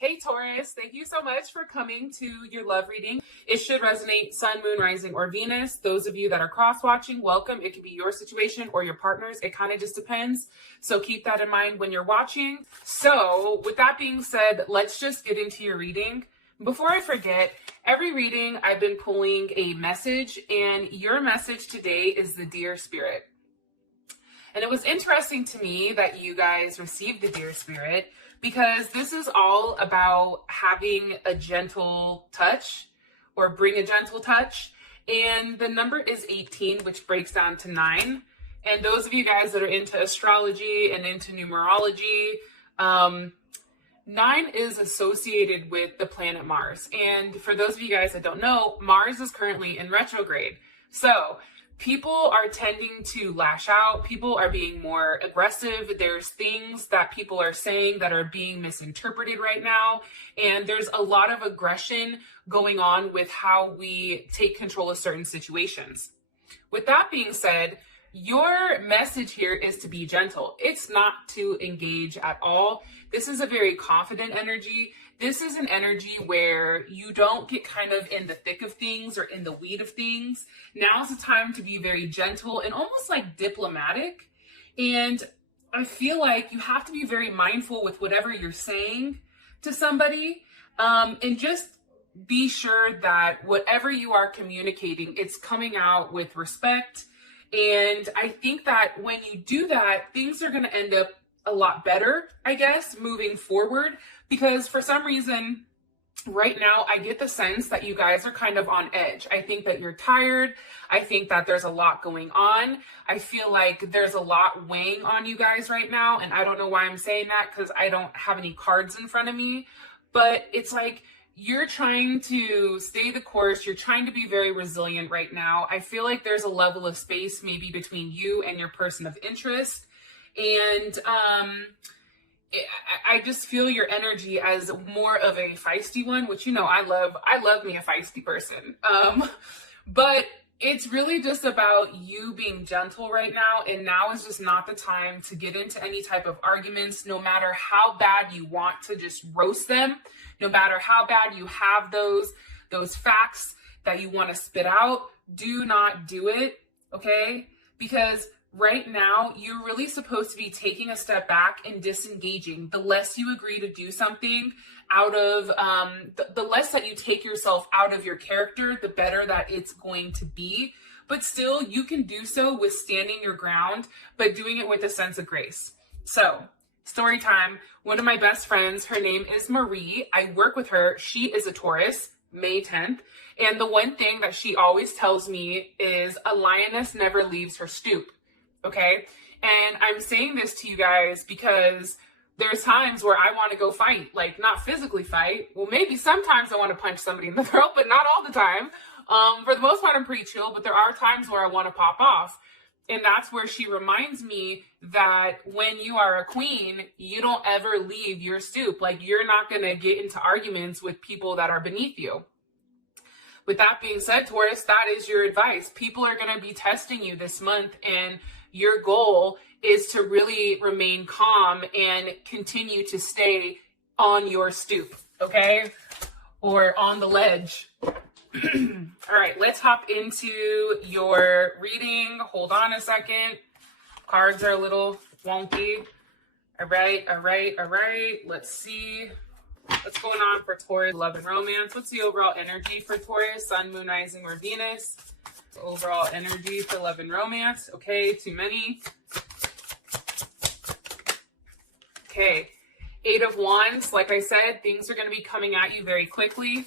Hey Taurus, thank you so much for coming to your love reading. It should resonate Sun, Moon, Rising, or Venus. Those of you that are cross-watching, welcome. It could be your situation or your partner's. It kind of just depends. So keep that in mind when you're watching. So with that being said, let's just get into your reading. Before I forget, every reading I've been pulling a message, and your message today is the Dear Spirit. And it was interesting to me that you guys received the Dear Spirit, because this is all about having a gentle touch or bring a gentle touch. And the number is 18, which breaks down to 9. And those of you guys that are into astrology and into numerology, 9 is associated with the planet Mars. And for those of you guys that don't know, Mars is currently in retrograde. So people are tending to lash out. People are being more aggressive. There's things that people are saying that are being misinterpreted right now. And there's a lot of aggression going on with how we take control of certain situations. With that being said, your message here is to be gentle. It's not to engage at all. This is a very confident energy. This is an energy where you don't get kind of in the thick of things or in the weed of things. Now's the time to be very gentle and almost like diplomatic. And I feel like you have to be very mindful with whatever you're saying to somebody, and just be sure that whatever you are communicating, it's coming out with respect. And I think that when you do that, things are going to end up a lot better, I guess, moving forward. Because for some reason, right now, I get the sense that you guys are kind of on edge. I think that you're tired. I think that there's a lot going on. I feel like there's a lot weighing on you guys right now. And I don't know why I'm saying that, because I don't have any cards in front of me. But it's like you're trying to stay the course. You're trying to be very resilient right now. I feel like there's a level of space maybe between you and your person of interest. And I just feel your energy as more of a feisty one, which, you know, I love me a feisty person. But it's really just about you being gentle right now. And now is just not the time to get into any type of arguments, no matter how bad you want to just roast them, no matter how bad you have those facts that you want to spit out. Do not do it, okay? Because right now, you're really supposed to be taking a step back and disengaging. The less you agree to do something out of, the less that you take yourself out of your character, the better that it's going to be. But still, you can do so with standing your ground, but doing it with a sense of grace. So, story time. One of my best friends, her name is Marie. I work with her. She is a Taurus, May 10th. And the one thing that she always tells me is a lioness never leaves her stoop. Okay. And I'm saying this to you guys because there's times where I want to go fight, like not physically fight. Well, maybe sometimes I want to punch somebody in the throat, but not all the time. For the most part, I'm pretty chill, but there are times where I want to pop off. And that's where she reminds me that when you are a queen, you don't ever leave your stoop. Like, you're not going to get into arguments with people that are beneath you. With that being said, Taurus, that is your advice. People are going to be testing you this month, and your goal is to really remain calm and continue to stay on your stoop, okay? Or on the ledge. All right, let's hop into your reading. Hold on a second. Cards are a little wonky. All right. Let's see what's going on for Taurus, love and romance. What's the overall energy for Taurus, Sun, Moon, Rising, or Venus? Overall energy for love and romance. Okay, too many. Okay, 8 of Wands. Like I said, things are going to be coming at you very quickly.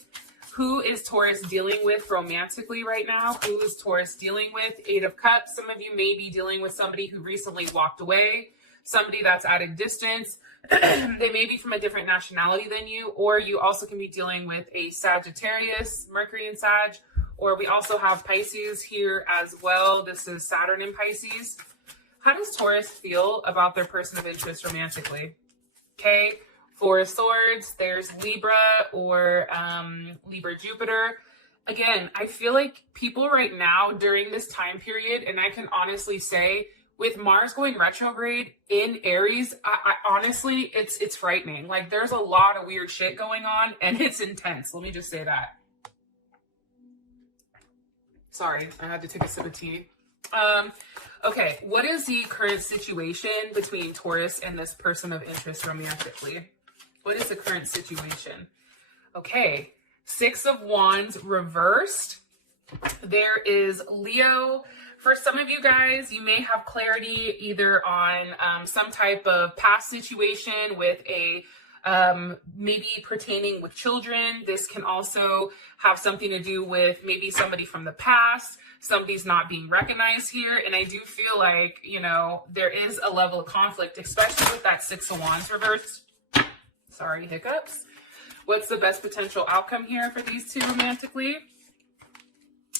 Who is Taurus dealing with romantically right now? Who is Taurus dealing with? 8 of Cups. Some of you may be dealing with somebody who recently walked away, somebody that's at a distance. They may be from a different nationality than you, or you also can be dealing with a Sagittarius, Mercury in Sag, or we also have Pisces here as well. This is Saturn in Pisces. How does Taurus feel about their person of interest romantically? Okay, 4 of Swords, there's Libra or Libra Jupiter. Again, I feel like people right now during this time period, and I can honestly say with Mars going retrograde in Aries, I honestly, it's frightening. Like, there's a lot of weird shit going on, and it's intense. Let me just say that. Sorry, I had to take a sip of tea. Okay, what is the current situation between Taurus and this person of interest romantically? What is the current situation? Okay, Six of Wands reversed. There is Leo. For some of you guys, you may have clarity either on some type of past situation with a maybe pertaining with children. This can also have something to do with maybe somebody from the past. Somebody's not being recognized here. And I do feel like, you know, there is a level of conflict, especially with that Six of Wands reversed. Sorry, hiccups. What's the best potential outcome here for these two romantically?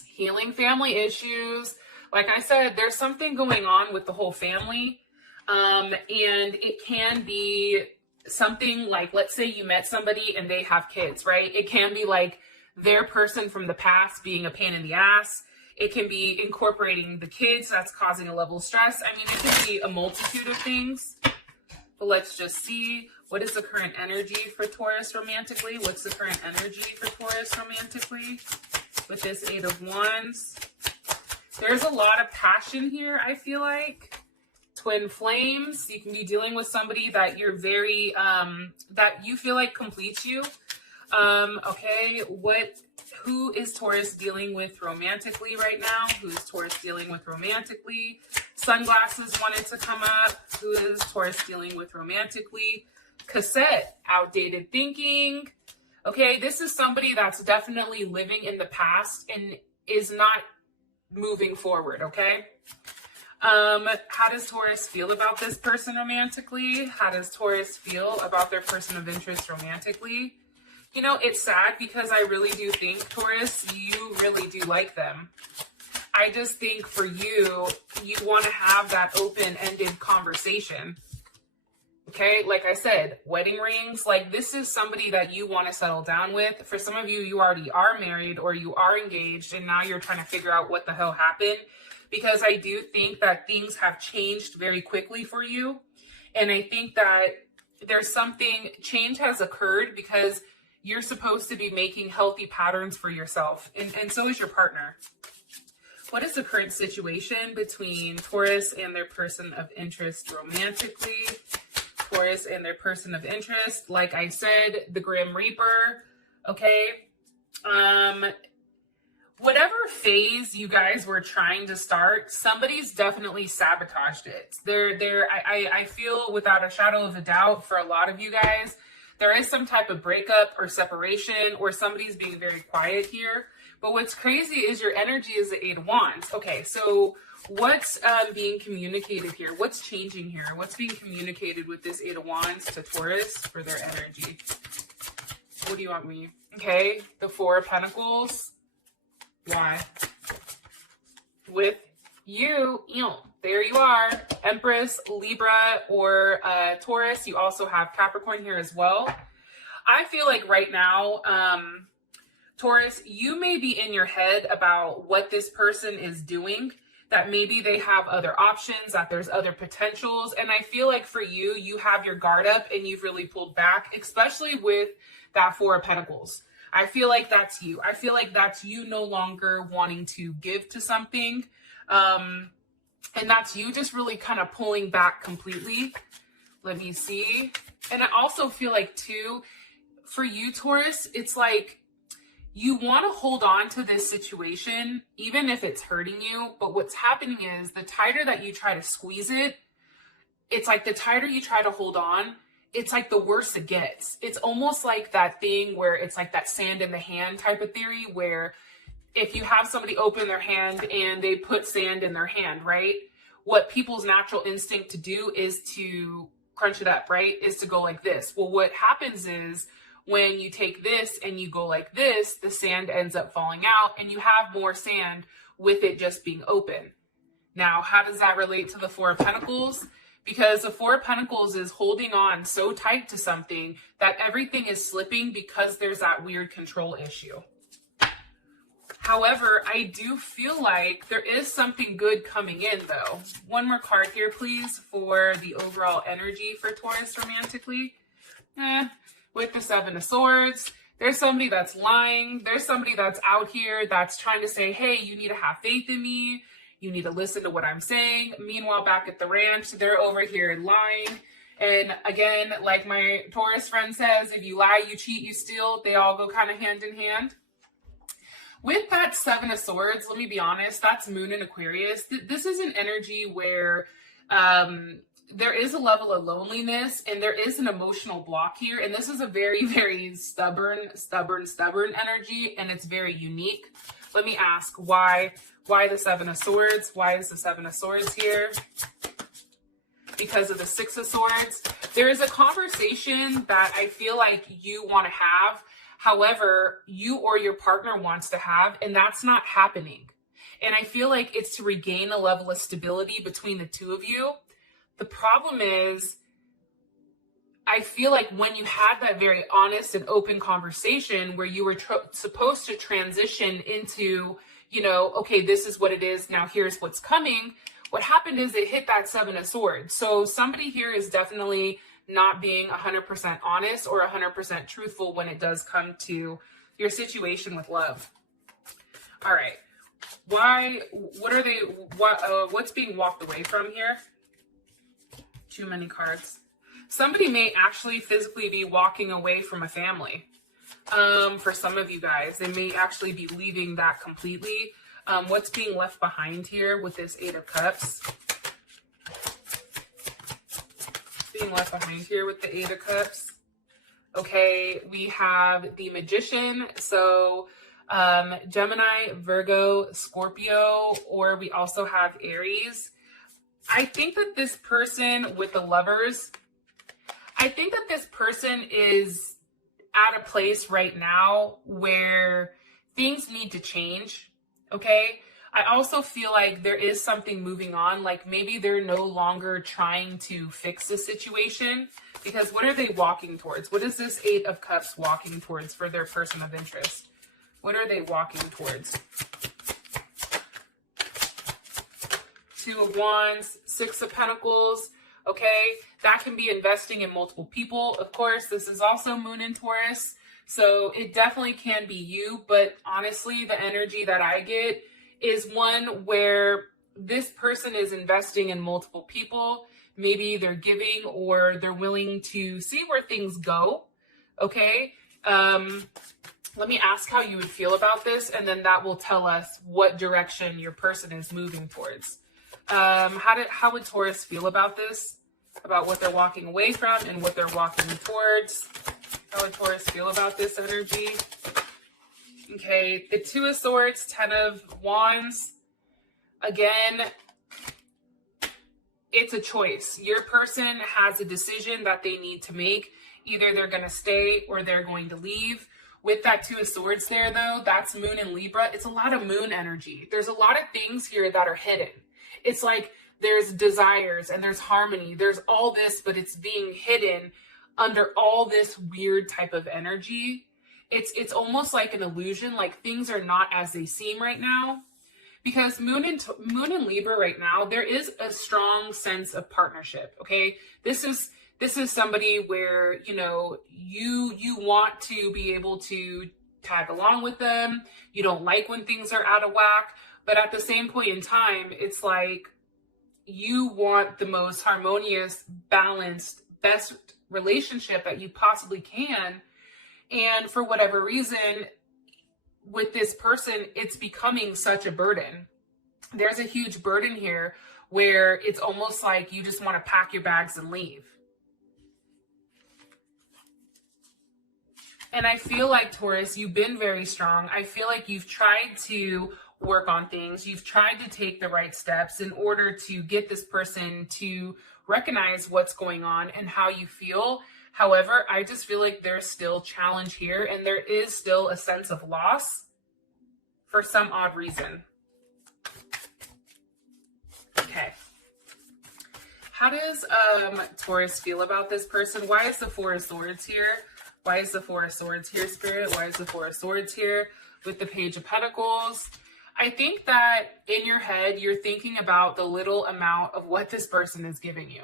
Healing family issues. Like I said, there's something going on with the whole family. And it can be something like, let's say you met somebody and they have kids, right? It can be like their person from the past being a pain in the ass. It can be incorporating the kids. That's causing a level of stress. I mean, it can be a multitude of things. But let's just see. What is the current energy for Taurus romantically? What's the current energy for Taurus romantically with this Eight of Wands? There's a lot of passion here, I feel like. Twin flames. You can be dealing with somebody that you're very, that you feel like completes you. Okay, who is Taurus dealing with romantically right now? Who is Taurus dealing with romantically? Sunglasses wanted to come up. Who is Taurus dealing with romantically? Cassette, outdated thinking. Okay, this is somebody that's definitely living in the past and is not moving forward, okay? How does Taurus feel about this person romantically? How does Taurus feel about their person of interest romantically? You know, it's sad because I really do think, Taurus, you really do like them. I just think for you, you want to have that open-ended conversation. Okay, like I said, wedding rings, like this is somebody that you want to settle down with. For some of you, you already are married or you are engaged and now you're trying to figure out what the hell happened. Because I do think that things have changed very quickly for you. And I think that there's something, change has occurred because you're supposed to be making healthy patterns for yourself. And so is your partner. What is the current situation between Taurus and their person of interest romantically? Taurus and their person of interest. Like I said, the Grim Reaper. Okay. Whatever phase you guys were trying to start, somebody's definitely sabotaged it. I feel without a shadow of a doubt for a lot of you guys, there is some type of breakup or separation or somebody's being very quiet here. But what's crazy is your energy is the Eight of Wands. Okay, so what's being communicated here? What's changing here? What's being communicated with this Eight of Wands to Taurus for their energy? What do you want me? Okay, the Four of Pentacles. Why? With you, there you are. Empress, Libra, or Taurus. You also have Capricorn here as well. I feel like right now, Taurus, you may be in your head about what this person is doing, that maybe they have other options, that there's other potentials. And I feel like for you, you have your guard up and you've really pulled back, especially with that Four of Pentacles. I feel like that's you. I feel like that's you no longer wanting to give to something. And that's you just really kind of pulling back completely. Let me see. And I also feel like too, for you, Taurus, it's like you want to hold on to this situation, even if it's hurting you. But what's happening is the tighter that you try to squeeze it, it's like the tighter you try to hold on, it's like the worse it gets. It's almost like that thing where it's like that sand in the hand type of theory, where if you have somebody open their hand and they put sand in their hand, right? What people's natural instinct to do is to crunch it up, right? Is to go like this. Well, what happens is when you take this and you go like this, the sand ends up falling out and you have more sand with it just being open. Now, how does that relate to the Four of Pentacles? Because the Four of Pentacles is holding on so tight to something that everything is slipping because there's that weird control issue. However, I do feel like there is something good coming in, though. One more card here, please, for the overall energy for Taurus romantically. With the Seven of Swords, there's somebody that's lying. There's somebody that's out here that's trying to say, hey, you need to have faith in me. You need to listen to what I'm saying. Meanwhile, back at the ranch, they're over here lying. And again, like my Taurus friend says, if you lie, you cheat, you steal, they all go kind of hand in hand. With that Seven of Swords, let me be honest, that's Moon in Aquarius. This is an energy where there is a level of loneliness and there is an emotional block here. And this is a very, very stubborn energy, and it's very unique. Let me ask, why the Seven of Swords? Why is the Seven of Swords here? Because of the Six of Swords. There is a conversation that I feel like you want to have. However, you or your partner wants to have, and that's not happening. And I feel like it's to regain a level of stability between the two of you. The problem is, I feel like when you had that very honest and open conversation where you were supposed to transition into, okay, this is what it is, now here's what's coming. What happened is it hit that Seven of Swords. So somebody here is definitely not being 100% honest or 100% truthful when it does come to your situation with love. All right. What's being walked away from here? Too many cards. Somebody may actually physically be walking away from a family. For some of you guys, they may actually be leaving that completely. What's being left behind here with this Eight of Cups? Being left behind here with the Eight of Cups. Okay, we have the Magician. So Gemini, Virgo, Scorpio, or we also have Aries. I think that this person with the Lovers, I think that this person is at a place right now where things need to change. Okay. I also feel like there is something moving on. Like maybe they're no longer trying to fix the situation, because what are they walking towards? What is this Eight of Cups walking towards for their person of interest? What are they walking towards? Two of Wands, Six of Pentacles. Okay. That can be investing in multiple people. Of course, this is also Moon in Taurus. So it definitely can be you, but honestly, the energy that I get is one where this person is investing in multiple people. Maybe they're giving or they're willing to see where things go. Okay. Let me ask how you would feel about this, and then that will tell us what direction your person is moving towards. How would Taurus feel about this? About what they're walking away from and what they're walking towards? How would Taurus feel about this energy? Okay, the Two of Swords, Ten of Wands. Again, it's a choice. Your person has a decision that they need to make. Either they're going to stay or they're going to leave. With that Two of Swords there, though, that's Moon in Libra. It's a lot of Moon energy. There's a lot of things here that are hidden. It's like there's desires and there's harmony. There's all this, but it's being hidden under all this weird type of energy. It's almost like an illusion, like things are not as they seem right now. Because Moon in Libra right now, there is a strong sense of partnership, okay? This is somebody where, you want to be able to tag along with them. You don't like when things are out of whack. But at the same point in time, it's like you want the most harmonious, balanced, best relationship that you possibly can. And for whatever reason, with this person, it's becoming such a burden. There's a huge burden here where it's almost like you just want to pack your bags and leave. And I feel like, Taurus, you've been very strong. I feel like you've tried to work on things. You've tried to take the right steps in order to get this person to recognize what's going on and how you feel. However, I just feel like there's still challenge here, and there is still a sense of loss for some odd reason. Okay. How does Taurus feel about this person? Why is the Four of Swords here? Why is the Four of Swords here, Spirit? Why is the Four of Swords here with the Page of Pentacles? I think that in your head, you're thinking about the little amount of what this person is giving you.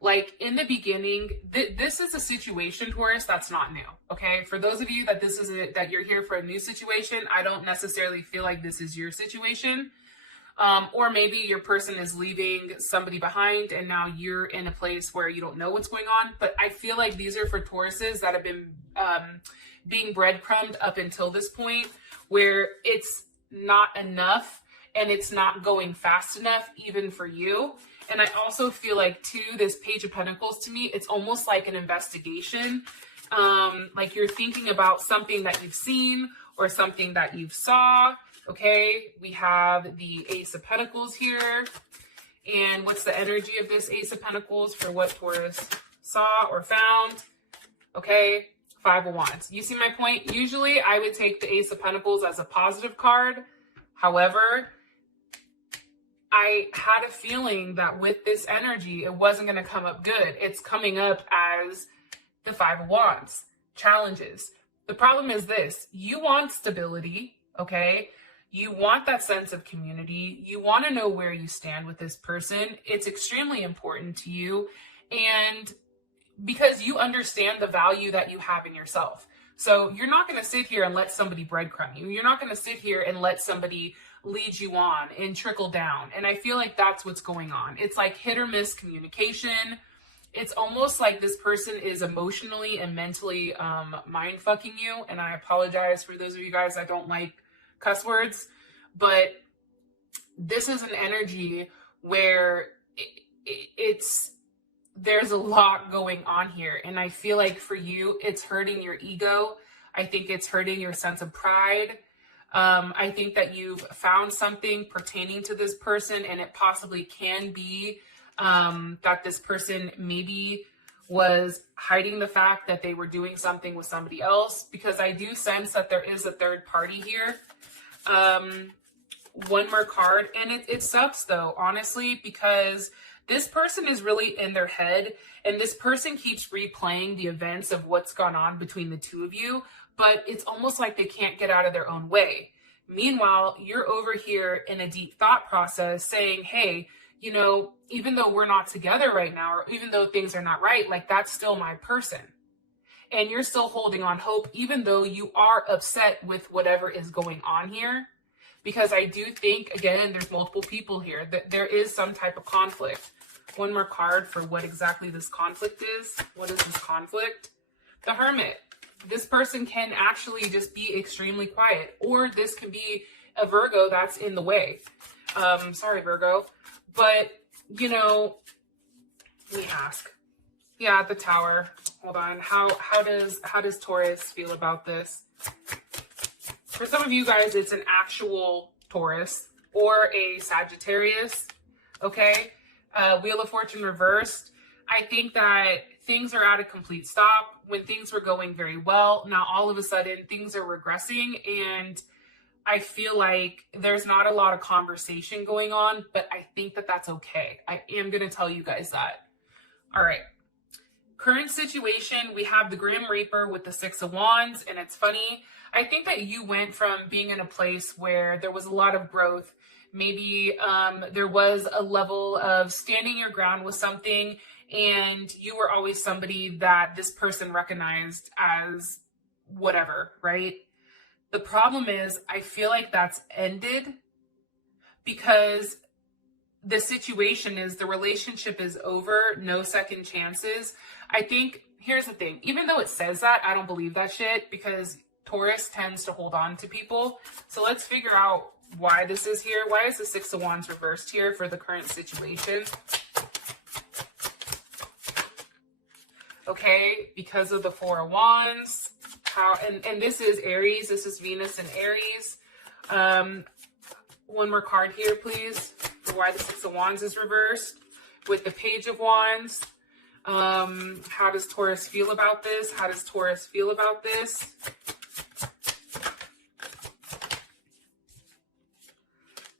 Like in the beginning, this is a situation, Taurus, that's not new. Okay. For those of you that that you're here for a new situation, I don't necessarily feel like this is your situation. Or maybe your person is leaving somebody behind and now you're in a place where you don't know what's going on. But I feel like these are for Tauruses that have been being breadcrumbed up until this point where it's not enough and it's not going fast enough even for you. And I also feel like, too, this Page of Pentacles, to me, it's almost like an investigation. Like you're thinking about something that you've seen or something that you've saw. Okay, we have the Ace of Pentacles here. And what's the energy of this Ace of Pentacles for what Taurus saw or found? Okay, Five of Wands. You see my point? Usually I would take the Ace of Pentacles as a positive card. However, I had a feeling that with this energy, it wasn't going to come up good. It's coming up as the Five of Wands. Challenges. The problem is this. You want stability, okay? You want that sense of community. You want to know where you stand with this person. It's extremely important to you. And because you understand the value that you have in yourself. So you're not going to sit here and let somebody breadcrumb you. You're not going to sit here and let somebody lead you on and trickle down. And I feel like that's what's going on. It's like hit or miss communication. It's almost like this person is emotionally and mentally mind fucking you. And I apologize for those of you guys that don't like cuss words, but this is an energy where there's a lot going on here. And I feel like for you, it's hurting your ego. I think it's hurting your sense of pride. I think that you've found something pertaining to this person, and it possibly can be that this person maybe was hiding the fact that they were doing something with somebody else, because I do sense that there is a third party here. One more card, and it sucks though, honestly, because this person is really in their head, and this person keeps replaying the events of what's gone on between the two of you, but it's almost like they can't get out of their own way. Meanwhile, you're over here in a deep thought process saying, hey, you know, even though we're not together right now, or even though things are not right, like that's still my person. And you're still holding on hope, even though you are upset with whatever is going on here. Because I do think, again, there's multiple people here, that there is some type of conflict. One more card for what exactly this conflict is. What is this conflict? The Hermit. This person can actually just be extremely quiet, or this can be a Virgo that's in the way. Sorry, Virgo. But, you know, let me ask. Yeah, the Tower. Hold on. How does Taurus feel about this? For some of you guys, it's an actual Taurus or a Sagittarius. Okay. Wheel of Fortune reversed. I think that things are at a complete stop when things were going very well. Now, all of a sudden, things are regressing, and I feel like there's not a lot of conversation going on, but I think that that's okay. I am going to tell you guys that. All right. Current situation, we have the Grim Reaper with the Six of Wands, and it's funny. I think that you went from being in a place where there was a lot of growth. Maybe there was a level of standing your ground with something, and you were always somebody that this person recognized as whatever, right? The problem is, I feel like that's ended because the situation is the relationship is over, no second chances. I think, here's the thing, even though it says that, I don't believe that shit, because Taurus tends to hold on to people. So let's figure out why this is here. Why is the Six of Wands reversed here for the current situation? Okay, because of the Four of Wands. And this is Aries. This is Venus and Aries. One more card here, please, for why the Six of Wands is reversed. With the Page of Wands. How does Taurus feel about this? How does Taurus feel about this?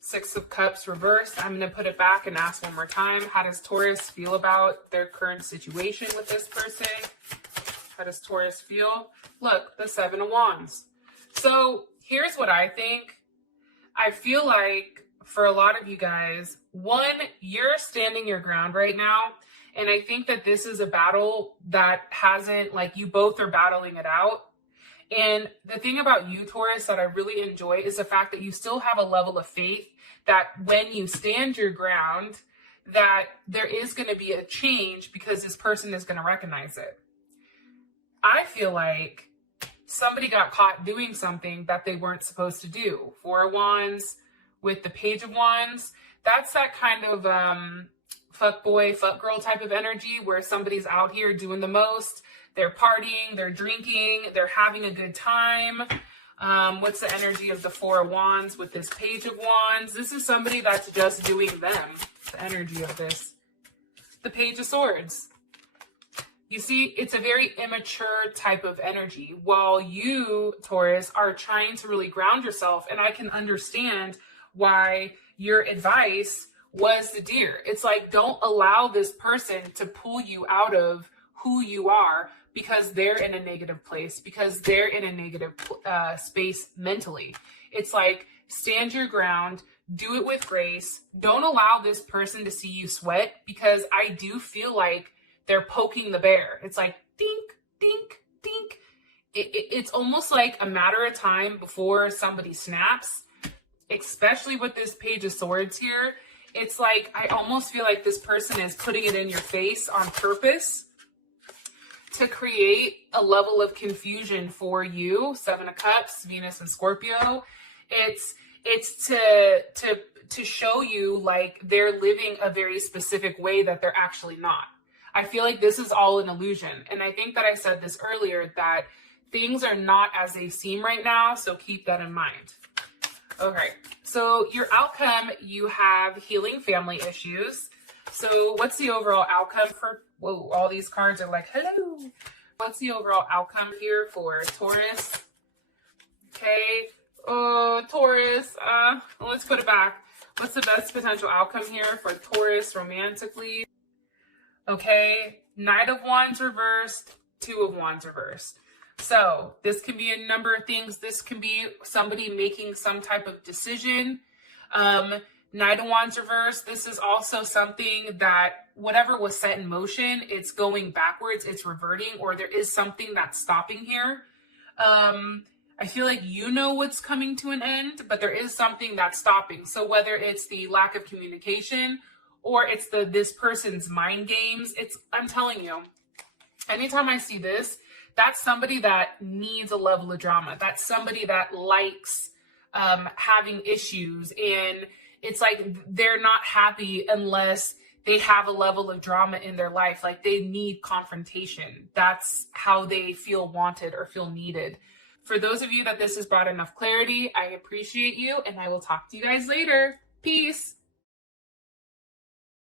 Six of Cups reversed. I'm going to put it back and ask one more time. How does Taurus feel about their current situation with this person? How does Taurus feel? Look, the Seven of Wands. So here's what I think. I feel like for a lot of you guys, one, you're standing your ground right now. And I think that this is a battle that hasn't, like, you both are battling it out. And the thing about you, Taurus, that I really enjoy is the fact that you still have a level of faith that when you stand your ground, that there is going to be a change because this person is going to recognize it. I feel like somebody got caught doing something that they weren't supposed to do. Four of Wands with the Page of Wands. That's that kind of fuck boy, fuck girl type of energy where somebody's out here doing the most. They're partying, they're drinking, they're having a good time. What's the energy of the Four of Wands with this Page of Wands? This is somebody that's just doing them. The energy of this. The Page of Swords. You see, it's a very immature type of energy. While you, Taurus, are trying to really ground yourself, and I can understand why your advice was the Deer. It's like, don't allow this person to pull you out of who you are because they're in a negative place, because they're in a negative space mentally. It's like, stand your ground, do it with grace. Don't allow this person to see you sweat, because I do feel like they're poking the bear. It's like, dink, dink, dink. It's almost like a matter of time before somebody snaps, especially with this Page of Swords here. It's like, I almost feel like this person is putting it in your face on purpose to create a level of confusion for you. Seven of Cups, Venus and Scorpio. It's to show you like they're living a very specific way that they're actually not. I feel like this is all an illusion. And I think that I said this earlier, that things are not as they seem right now. So keep that in mind. Okay. So your outcome, you have healing family issues. So what's the overall outcome for, whoa, all these cards are like, hello. What's the overall outcome here for Taurus? Okay. Oh, Taurus, let's put it back. What's the best potential outcome here for Taurus romantically? Okay. Knight of Wands reversed, Two of Wands reversed. So this can be a number of things. This can be somebody making some type of decision. Knight of Wands reversed. This is also something that whatever was set in motion, it's going backwards, it's reverting, or there is something that's stopping here. I feel like you know what's coming to an end, but there is something that's stopping. So whether it's the lack of communication or it's this person's mind games, I'm telling you, anytime I see this, that's somebody that needs a level of drama. That's somebody that likes having issues, and it's like they're not happy unless they have a level of drama in their life. Like they need confrontation. That's how they feel wanted or feel needed. For those of you that this has brought enough clarity, I appreciate you, and I will talk to you guys later. Peace.